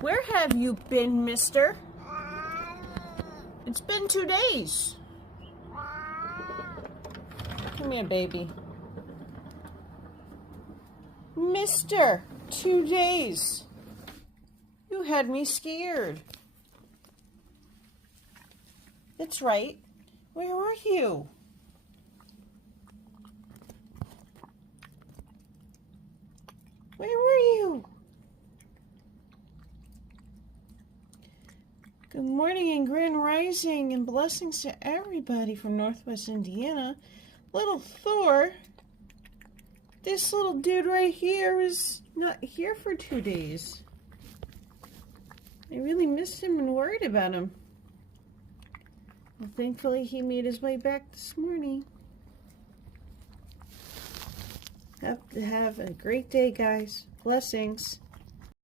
Where have you been, mister? It's been 2 days. Come here, baby. Mister, 2 days. You had me scared. That's right. Where are you? Where were you? Good morning and grand rising and blessings to everybody from Northwest Indiana. Little Thor, this little dude right here is not here for 2 days. I really missed him and worried about him. Well, thankfully he made his way back this morning. Have a great day, guys. Blessings.